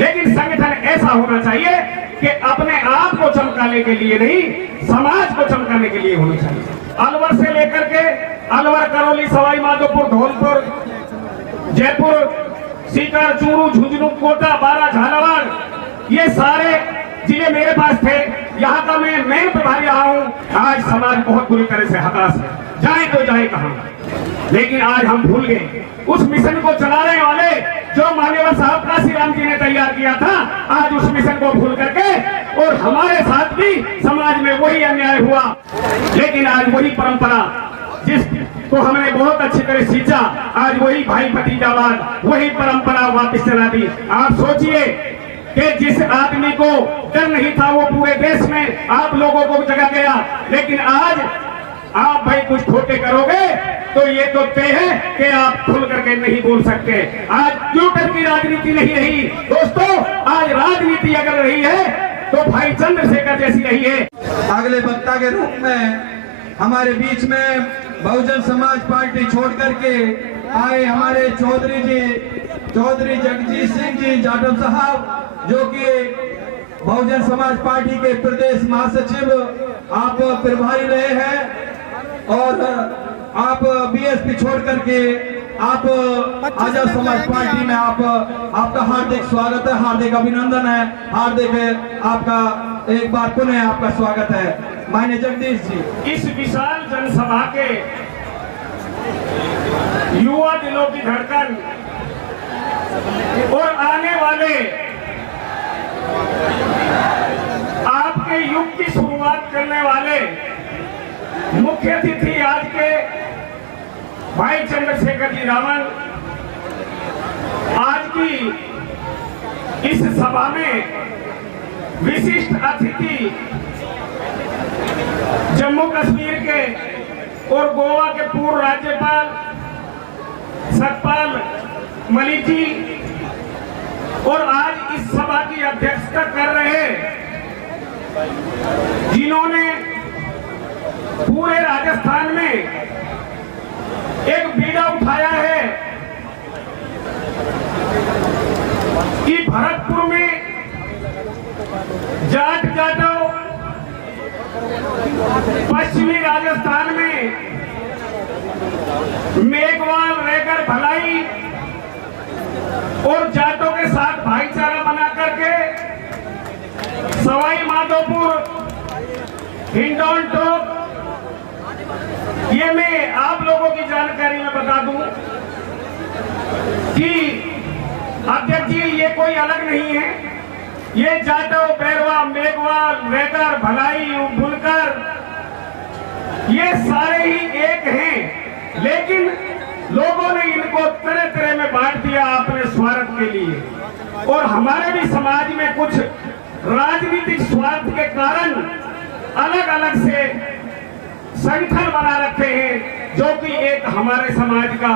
लेकिन संगठन ऐसा होना चाहिए कि अपने आप को चमकाने के लिए नहीं, समाज को चमकाने के लिए होना चाहिए। अलवर से लेकर के अलवर, करौली, सवाई माधोपुर, धौलपुर, जयपुर, सीकर, चूरू, झुंझुनू, कोटा, बारा, झालावाड़, ये सारे जिले मेरे पास थे। यहाँ का मैं प्रभारी रहा हूँ। आज समाज बहुत बुरी तरह से हताश है, जाए तो जाए कहाँ। लेकिन आज हम भूल गए उस मिशन को चलाने वाले जो मान्यवर साहब काशीराम जी ने तैयार किया था। आज उस मिशन को भूल करके और हमारे साथ भी समाज में वही अन्याय हुआ। लेकिन आज वही परंपरा जिसको हमने बहुत अच्छी तरह सींचा, आज वही भाई भतीजावाद, वही परंपरा वापस चला दी। आप सोचिए कि जिस आदमी को डर नहीं था वो पूरे देश में आप लोगों को जगा गया। लेकिन आज आप भाई कुछ खोटे करोगे तो ये तो तय है कि आप खुल करके नहीं बोल सकते। आज ट्विटर की राजनीति नहीं रही दोस्तों, आज राजनीति अगर रही है तो भाई चंद्रशेखर जैसी रही है। अगले वक्ता के रूप में हमारे बीच में बहुजन समाज पार्टी छोड़ करके आए हमारे चौधरी जगजीत सिंह जी जाटव साहब, जो कि बहुजन समाज पार्टी के प्रदेश महासचिव आप प्रभारी रहे हैं और आप बीएसपी छोड़ करके आप आजाद समाज पार्टी में आपका हार्दिक स्वागत है, हार्दिक अभिनंदन है, हार्दिक आपका एक बार पुनः आपका स्वागत है माननीय जगदीश जी। इस विशाल जनसभा के युवा दिलों की धड़कन और आने वाले आपके युग की शुरुआत करने वाले मुख्य अतिथि आज के भाई चंद्रशेखर जी रावण आज की इस सभा में विशिष्ट अतिथि जम्मू कश्मीर के और गोवा के पूर्व राज्यपाल सतपाल मलिक जी और आज इस सभा की अध्यक्षता कर रहे जिन्होंने पूरे राजस्थान में एक बीड़ा उठाया है कि भरतपुर में जाट जाटव, पश्चिमी राजस्थान में मेघवाल, रेगर, भलाई और जाटों के साथ भाईचारा बना करके सवाई माधोपुर, हिंडौन टोक, ये मैं आप लोगों की जानकारी में बता दूं कि अध्यक्ष जी ये कोई अलग नहीं है, ये जाटव, बैरवा, मेघवाल, रेगर, भलाई, बुनकर ये सारे ही एक हैं। लेकिन लोगों ने इनको तरह तरह में बांट दिया अपने स्वार्थ के लिए। और हमारे भी समाज में कुछ राजनीतिक स्वार्थ के कारण अलग अलग से संगठन बना रखे हैं, जो कि एक हमारे समाज का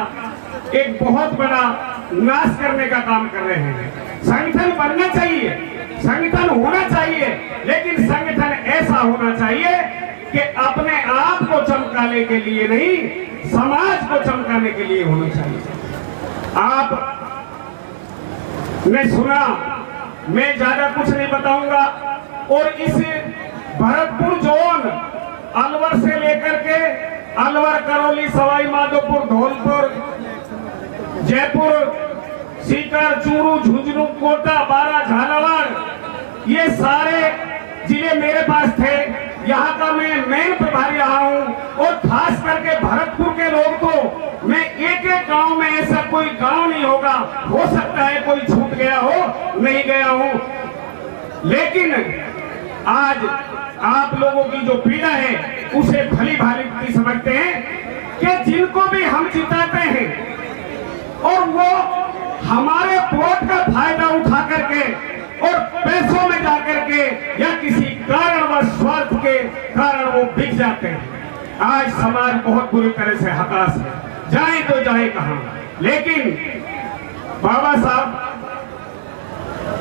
एक बहुत बड़ा नाश करने का काम कर रहे हैं। संगठन बनना चाहिए, संगठन होना चाहिए, लेकिन संगठन ऐसा होना चाहिए कि अपने आप को चमकाने के लिए नहीं, समाज को चमकाने के लिए होना चाहिए। आप ने सुना, मैं ज्यादा कुछ नहीं बताऊंगा। और इस भरतपुर जोन अलवर से लेकर के अलवर, करौली, सवाई माधोपुर, धौलपुर, जयपुर, सीकर, चूरू, झुंझुनू, कोटा, बारा, झालावाड़, ये सारे जिले मेरे पास थे। यहाँ का मैं प्रभारी रहा हूँ और खास करके भरतपुर के लोग तो मैं एक एक गांव में, ऐसा कोई गांव नहीं होगा, हो सकता है कोई छूट गया हो, नहीं गया हो, लेकिन आज आप लोगों की जो पीड़ा है उसे भली भांति समझते हैं कि जिनको भी हम जिताते हैं और वो हमारे वोट का फायदा उठा करके और पैसों में जाकर के या किसी कारणवश स्वार्थ के कारण वो बिक जाते हैं। आज समाज बहुत बुरी तरह से हताश है, जाए तो जाए कहां। लेकिन बाबा साहब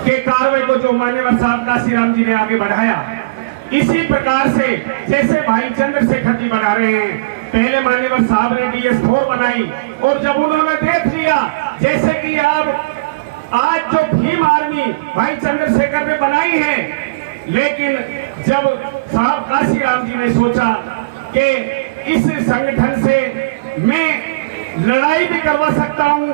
के कार्य को जो मान्यवर साहब काशीराम जी ने आगे बढ़ाया, इसी प्रकार से जैसे भाई चंद्रशेखर जी बना रहे हैं, पहले मान्यवर साहब ने DS4 बनाई और जब उन्होंने देख लिया जैसे कि अब आज जो भीम आर्मी भाई चंद्रशेखर ने बनाई है, लेकिन जब साहब काशीराम जी ने सोचा कि इस संगठन से मैं लड़ाई भी करवा सकता हूं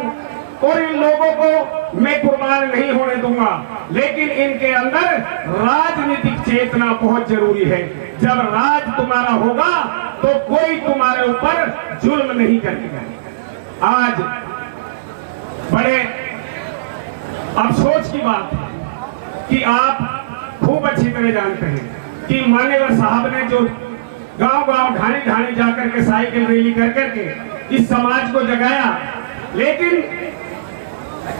और इन लोगों को मैं कुर्बान नहीं होने दूंगा, लेकिन इनके अंदर राजनीतिक चेतना बहुत जरूरी है। जब राज तुम्हारा होगा तो कोई तुम्हारे ऊपर जुल्म नहीं करेगा। आज बड़े अफसोस की बात है कि आप खूब अच्छी तरह जानते हैं कि मान्यवर साहब ने जो गांव-गांव ढाणी-ढाणी जाकर के साइकिल रैली कर करके इस समाज को जगाया, लेकिन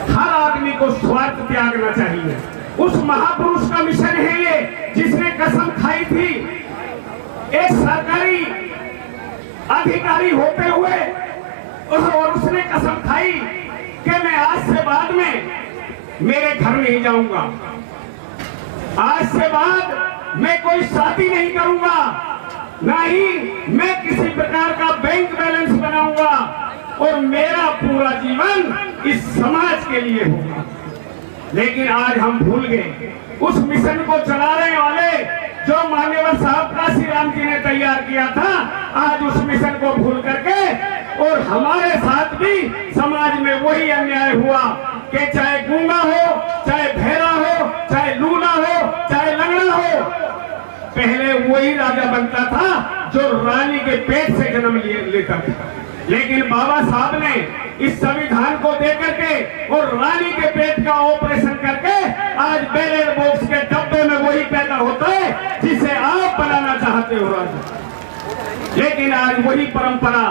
हर आदमी को स्वार्थ त्यागना चाहिए। उस महापुरुष का मिशन है ये, जिसने कसम खाई थी एक सरकारी अधिकारी होते हुए, और उसने कसम खाई कि मैं आज से बाद में मेरे घर नहीं जाऊंगा, आज से बाद मैं कोई शादी नहीं करूंगा, ना ही मैं किसी प्रकार का बैंक बैलेंस बनाऊंगा, और मेरा पूरा जीवन इस समाज के लिए होगा। लेकिन आज हम भूल गए उस मिशन को चलाने वाले जो मान्यवर साहब काशीराम जी ने तैयार किया था। आज उस मिशन को भूल करके और हमारे साथ भी समाज में वही अन्याय हुआ कि चाहे गूंगा हो, चाहे बहरा हो, चाहे लूला हो, चाहे लंगड़ा हो, पहले वही राजा बनता था जो रानी के पेट से जन्म लेता था। लेकिन बाबा साहब ने इस संविधान को देकर के और रानी के पेट का ऑपरेशन करके आज बैलेट बॉक्स के डब्बे में वही पैदा होता है जिसे आप बनाना चाहते हो राजा। लेकिन आज वही परंपरा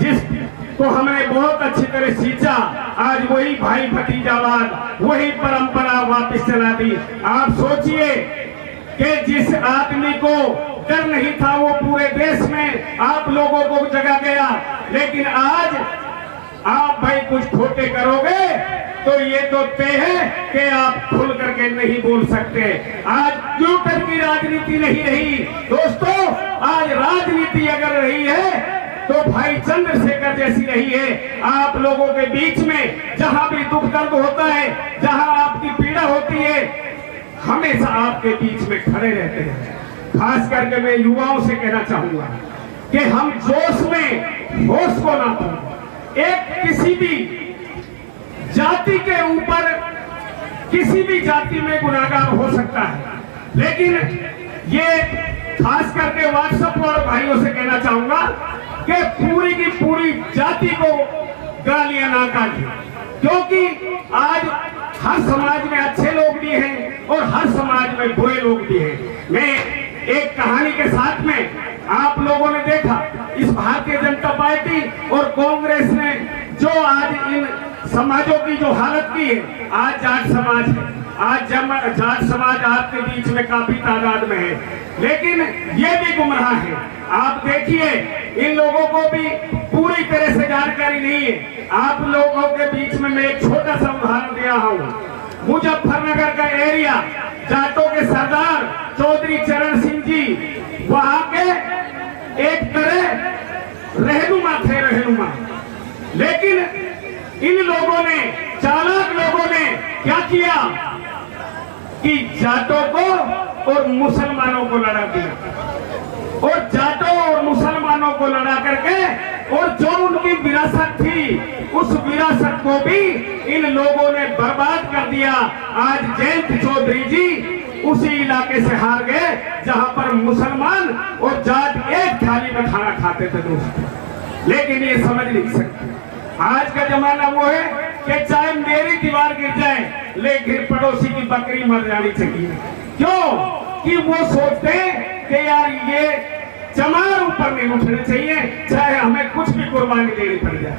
जिसको हमने बहुत अच्छी तरह सींचा, आज वही भाई भतीजावाद, वही परंपरा वापस चला दी। आप सोचिए कि जिस आदमी को डर नहीं था वो पूरे देश में आप लोगों को जगा गया, लेकिन आज आप भाई कुछ खोटे करोगे तो ये तो तय है कि आप खुल करके नहीं बोल सकते। आज ट्विटर की राजनीति नहीं रही दोस्तों, आज राजनीति अगर रही है तो भाई चंद्रशेखर जैसी रही है। आप लोगों के बीच में जहां भी दुख दर्द होता है, जहां आपकी पीड़ा होती है, हमेशा आपके बीच में खड़े रहते हैं। खास करके मैं युवाओं से कहना चाहूंगा कि हम जोश में होश को ना खोएं। एक किसी भी जाति के ऊपर किसी भी जाति में गुनाहगार हो सकता है, लेकिन ये खास करके व्हाट्सएप वाले भाइयों से कहना चाहूंगा कि पूरी की पूरी जाति को गालियां ना काटें, क्योंकि आज हर समाज में अच्छे लोग भी हैं और हर समाज में बुरे लोग भी हैं। मैं एक कहानी के साथ में, आप लोगों ने देखा इस भारतीय जनता पार्टी और कांग्रेस ने जो आज इन समाजों की जो हालत की है, आज जाट समाज है, आज जाट समाज आपके बीच में काफी तादाद में है, लेकिन ये भी गुमराह है। आप देखिए इन लोगों को भी पूरी तरह से जानकारी नहीं है। आप लोगों के बीच में मैं एक छोटा सा उदाहरण दिया हूँ। मुजफ्फरनगर का एरिया, जाटों के सरदार चौधरी चरण सिंह जी वहां के एक तरह रहनुमा थे, रहनुमा। लेकिन इन लोगों ने, चालाक लोगों ने क्या किया कि जाटों को और मुसलमानों को लड़ा दिया, और जाटों और मुसलमानों को लड़ा करके और जो उनकी विरासत थी उस विरासत को भी इन लोगों ने बर्बाद कर दिया। आज जयंत चौधरी जी उसी इलाके से हार गए जहां पर मुसलमान और जाट एक थाली में खाना खाते थे दोस्तों। लेकिन ये समझ नहीं सकते, आज का जमाना वो है कि चाहे मेरी दीवार गिर जाए लेकिन पड़ोसी की बकरी मर जानी चाहिए। क्यों? कि वो सोचते हैं कि यार ये चमार ऊपर नहीं उठने चाहिए, चाहे हमें कुछ भी कुर्बानी देनी पड़ जाए।